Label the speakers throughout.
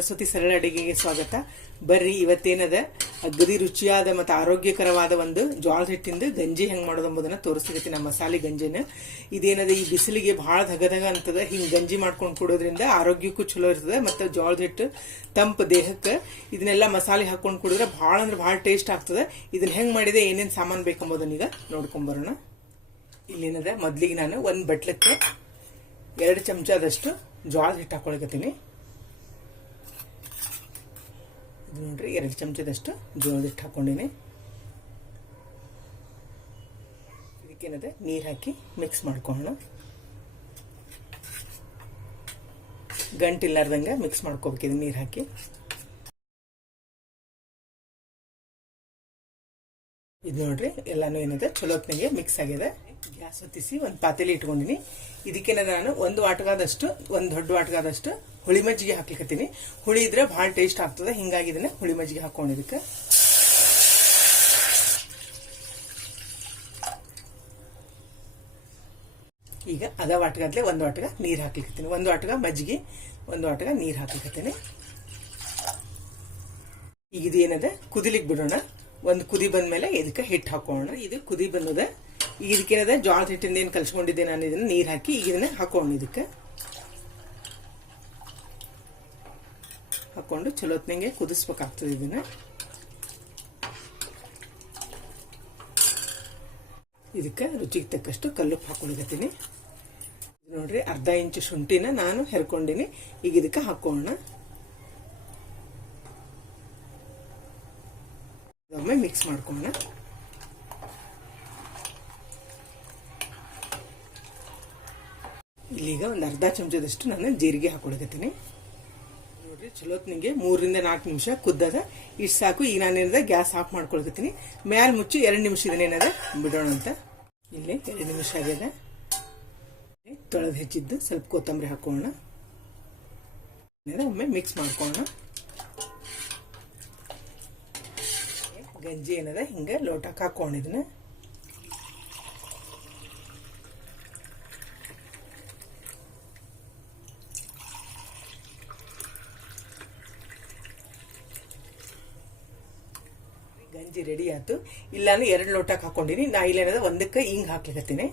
Speaker 1: ಸರಸ್ವತಿ ಸರಳ ಅಡಿಗೆಗೆ ಸ್ವಾಗತ. ಬರ್ರಿ, ಇವತ್ತೇನದ? ಅಗದಿ ರುಚಿಯಾದ ಮತ್ತು ಆರೋಗ್ಯಕರವಾದ ಒಂದು ಜೋಳದ ಹಿಟ್ಟಿಂದ ಗಂಜಿ ಹೆಂಗ್ ಮಾಡೋದು ಎಂಬುದನ್ನ ತೋರಿಸ್ಲಿಕ್ಕೆ ನಮ್ಮ ಮಸಾಲೆ ಗಂಜಿನ. ಇದೇನದ, ಈ ಬಿಸಿಲಿಗೆ ಬಹಳ ಧಗಧಗ ಅಂತದ. ಹಿಂಗ್ ಗಂಜಿ ಮಾಡ್ಕೊಂಡು ಕುಡೋದ್ರಿಂದ ಆರೋಗ್ಯಕ್ಕೂ ಚಲೋ ಇರ್ತದೆ ಮತ್ತು ಜೋಳದ ಹಿಟ್ಟು ತಂಪು ದೇಹಕ್ಕೆ. ಇದನ್ನೆಲ್ಲ ಮಸಾಲೆ ಹಾಕೊಂಡು ಕುಡಿದ್ರೆ ಭಾಳ ಅಂದ್ರೆ ಭಾಳ ಟೇಸ್ಟ್ ಆಗ್ತದೆ. ಇದನ್ನ ಹೆಂಗ್ ಮಾಡಿದೆ, ಏನೇನು ಸಾಮಾನು ಬೇಕಂಬುದನ್ನ ಈಗ ನೋಡ್ಕೊಂಬರೋಣ ಇಲ್ಲೇನದ, ಮೊದ್ಲಿಗೆ ನಾನು ಒಂದು ಬಟ್ಲಕ್ಕೆ ಎರಡು ಚಮಚದಷ್ಟು ಜ್ವಾಳದ ಹಿಟ್ಟು ಹಾಕೊಳಕತ್ತೀನಿ ಇದು ನೋಡ್ರಿ, ಎರಡು ಚಮಚದಷ್ಟು ಜೋಳದ ಹಿಟ್ಟು ಇದಕ್ಕೇನದ, ನೀರು ಹಾಕಿ ಮಿಕ್ಸ್ ಮಾಡ್ಕೊಳ್ಳೋಣ. ಗಂಟಿಲ್ಲಾರ್ದಂಗೆ ಮಿಕ್ಸ್ ಮಾಡ್ಕೋಬೇಕಿದೆ ನೀರು ಹಾಕಿ. ಇದು ನೋಡ್ರಿ, ಎಲ್ಲಾನು ಏನಿದೆ, ಚಲೋತ್ನಾಗೆ ಮಿಕ್ಸ್ ಆಗಿದೆ. ಗ್ಯಾಸ್ ಹೊತ್ತಿಸಿ ಒಂದು ಪಾತ್ರೆಲಿ ಇಟ್ಕೊಂಡಿನಿ. ಇದಕ್ಕೆ ನಾನು ಒಂದು ವಾಟಗಾದಷ್ಟು, ಒಂದು ದೊಡ್ಡ ವಾಟಗಾದಷ್ಟು ಹುಳಿ ಮಜ್ಜಿಗೆ ಹಾಕ್ಲಿಕ್ಕತ್ತೀನಿ ಹುಳಿ ಇದ್ರೆ ಭಾಳ ಟೇಸ್ಟ್ ಆಗ್ತದೆ, ಹಿಂಗಾಗಿ ಇದನ್ನ ಹುಳಿ ಮಜ್ಜಿಗೆ ಹಾಕೊಂಡಿದ್ದಕ್ಕೆ ಈಗ ಅದ ಆಟಗಾದ್ಲೆ ಒಂದು ವಾಟಗ ನೀರು ಹಾಕ್ಲಿಕ್ಕತ್ತೀನಿ ಒಂದು ವಾಟಗ ಮಜ್ಜಿಗೆ, ಒಂದು ವಾಟಗ ನೀರು ಹಾಕ್ಲಿಕ್ಕತ್ತೀನಿ ಈಗ ಇದೇನದ ಕುದಿಲಿಕ್ ಬಿಡೋಣ. ಒಂದು ಕುದಿ ಬಂದ್ಮೇಲೆ ಇದಕ್ಕೆ ಹಿಟ್ಟು ಹಾಕೋಣ. ಇದು ಕುದಿ ಬಂದದ ಈಗ ಇದಕ್ಕೇನದ ಜೋಳದ ಹಿಟ್ಟಿಂದ ಏನು ಕಲಿಸ್ಕೊಂಡಿದ್ದೆ ನಾನು ಇದನ್ನ? ನೀರು ಹಾಕಿ ಈಗ ಇದನ್ನ ಹಾಕೋಣ ಇದಕ್ಕೆ. ಹಾಕೊಂಡು ಚಲೋತ್ನಂಗೆ ಕುದಿಸ್ಬೇಕಾಗ್ತದೆ ಇದನ್ನ. ಇದಕ್ಕೆ ರುಚಿಗೆ ತಕ್ಕಷ್ಟು ಕಲ್ಲುಪ್ಪು ಹಾಕೊಂಡಿರ್ತೀನಿ. ನೋಡ್ರಿ, ಅರ್ಧ ಇಂಚು ಶುಂಠಿನ ನಾನು ಹೆರ್ಕೊಂಡಿನಿ. ಈಗ ಇದಕ್ಕೆ ಹಾಕೋಣ. ಒಮ್ಮೆ ಮಿಕ್ಸ್ ಮಾಡ್ಕೋಣ. ಇಲ್ಲಿಗ ಒಂದು ಅರ್ಧ ಚಮಚದಷ್ಟು ನಾನು ಜೀರಿಗೆ ಹಾಕೊಳಕತ್ತೀನಿ. ನೋಡ್ರಿ, ಚಲೋತ್ನಿಗೆ ಮೂರರಿಂದ ನಾಲ್ಕು ನಿಮಿಷ ಕುದ್ದದ. ಇಷ್ಟು ಸಾಕು ಈಗ ನಾನೇನದ ಗ್ಯಾಸ್ ಆಫ್ ಮಾಡ್ಕೊಳಕತ್ತೀನಿ. ಮ್ಯಾಲ್ ಮುಚ್ಚಿ ಎರಡು ನಿಮಿಷ ಇದನ್ನೇನದ ಬಿಡೋಣ ಅಂತ. ಇಲ್ಲಿ ಎರಡು ನಿಮಿಷ ಆಗ್ಯದ ತೊಳೆದು ಹೆಚ್ಚಿದ್ದು ಸ್ವಲ್ಪ ಕೊತ್ತಂಬರಿ ಹಾಕೋಣ. ಒಮ್ಮೆ ಮಿಕ್ಸ್ ಮಾಡ್ಕೋಣ. ಗಂಜಿ ಏನದ, ಹಿಂಗೆ ಲೋಟಕ್ಕೆ ಹಾಕೋಣ ಇದನ್ನ. ಗಂಜಿ ರೆಡಿ ಆಯ್ತು. ಇಲ್ಲಾನು ಎರಡು ಲೋಟಕ್ಕೆ ಹಾಕೊಂಡಿನಿ. ನಾ ಇಲ್ಲೇನದ ಒಂದಕ್ಕೆ ಹಿಂಗ್ ಹಾಕ್ಲಿಕತ್ತೀನಿ.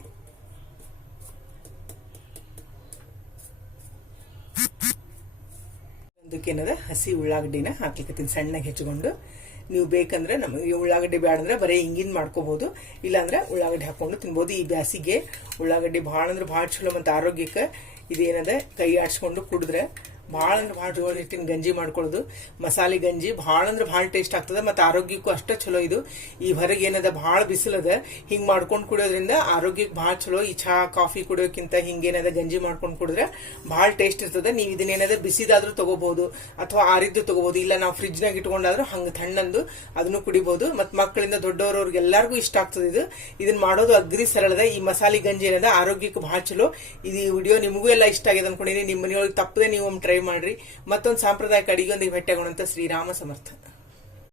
Speaker 1: ಒಂದಕ್ಕೇನದ ಹಸಿ ಉಳ್ಳಾಗಡ್ಡಿನ ಹಾಕ್ಲಿಕತ್ತೀನಿ, ಸಣ್ಣಗೆ ಹೆಚ್ಚಿಕೊಂಡು ನೀವು ಬೇಕಂದ್ರೆ ನಮಗೆ ಉಳ್ಳಾಗಡ್ಡಿ ಬೇಡಂದ್ರೆ ಬರೀ ಹಿಂಗಿನ ಮಾಡ್ಕೋಬಹುದು ಇಲ್ಲಾಂದ್ರೆ ಉಳ್ಳಾಗಡ್ಡಿ ಹಾಕೊಂಡು ತಿನ್ಬೋದು. ಈ ಬ್ಯಾಸಿಗೆ ಉಳ್ಳಾಗಡ್ಡಿ ಭಾಳ ಅಂದ್ರೆ ಭಾಳ ಚಲೋ ಮತ್ತು ಆರೋಗ್ಯಕ್ಕೆ ಇದೇನದ, ಕೈ ಆಡ್ಸ್ಕೊಂಡು ಕುಡಿದ್ರೆ ಭಾಳ ಅಂದ್ರೆ ಭಾಳ ಜೋಳ ಹಿಟ್ಟಿನ ಗಂಜಿ ಮಾಡ್ಕೊಳ್ಳೋದು. ಮಸಾಲೆ ಗಂಜಿ ಭಾಳ ಅಂದ್ರೆ ಭಾಳ ಟೇಸ್ಟ್ ಆಗ್ತದೆ ಮತ್ತು ಆರೋಗ್ಯಕ್ಕೂ ಅಷ್ಟೇ ಚಲೋ ಇದು. ಈ ಹೊರಗೆ ಏನದ ಭಾಳ ಬಿಸಿಲದ, ಹಿಂಗ್ ಮಾಡ್ಕೊಂಡು ಕುಡಿಯೋದ್ರಿಂದ ಆರೋಗ್ಯಕ್ಕೆ ಭಾಳ ಚಲೋ. ಈ ಚಹಾ ಕಾಫಿ ಕುಡಿಯೋಕ್ಕಿಂತ ಹಿಂಗೇನದ ಗಂಜಿ ಮಾಡ್ಕೊಂಡು ಕುಡಿದ್ರೆ ಭಾಳ ಟೇಸ್ಟ್ ಇರ್ತದೆ. ನೀವು ಇದನ್ನೇನದ ಬಿಸಿದಾದ್ರೂ ತಗೋಬಹುದು ಅಥವಾ ಆರಿದ್ದು ತಗೋಬಹುದು ಇಲ್ಲ ನಾವು ಫ್ರಿಜ್ನಾಗ ಇಟ್ಕೊಂಡಾದ್ರೂ ಹಂಗೆ ತಣ್ಣಂದು ಅದನ್ನು ಕುಡಿಬಹುದು ಮತ್ತು ಮಕ್ಕಳಿಂದ ದೊಡ್ಡವರವ್ರಿಗೆ ಎಲ್ಲರಿಗೂ ಇಷ್ಟ ಆಗ್ತದೆ ಇದು. ಇದನ್ನ ಮಾಡೋದು ಅಗ್ರಿ ಸರಳದ. ಈ ಮಸಾಲೆ ಗಂಜಿ ಏನದ ಆರೋಗ್ಯಕ್ಕೆ ಭಾಳ ಚಲೋ. ಇದು ಈ ವಿಡಿಯೋ ನಿಮಗೂ ಎಲ್ಲ ಇಷ್ಟ ಆಗಿದೆ ಅನ್ಕೊಂಡಿನಿ. ನಿಮ್ಮ ಮನೆಯೊಳಗೆ ತಪ್ಪದೆ ನೀವು ಟ್ರೈ ಮಾಡ್ರಿ. ಮತ್ತೊಂದು ಸಾಂಪ್ರದಾಯಿಕ ಅಡಿಗೊಂದಿಗೆ ಭೇಟಿಯಾಗೋಣಂತ ಶ್ರೀರಾಮ ಸಮರ್ಥ.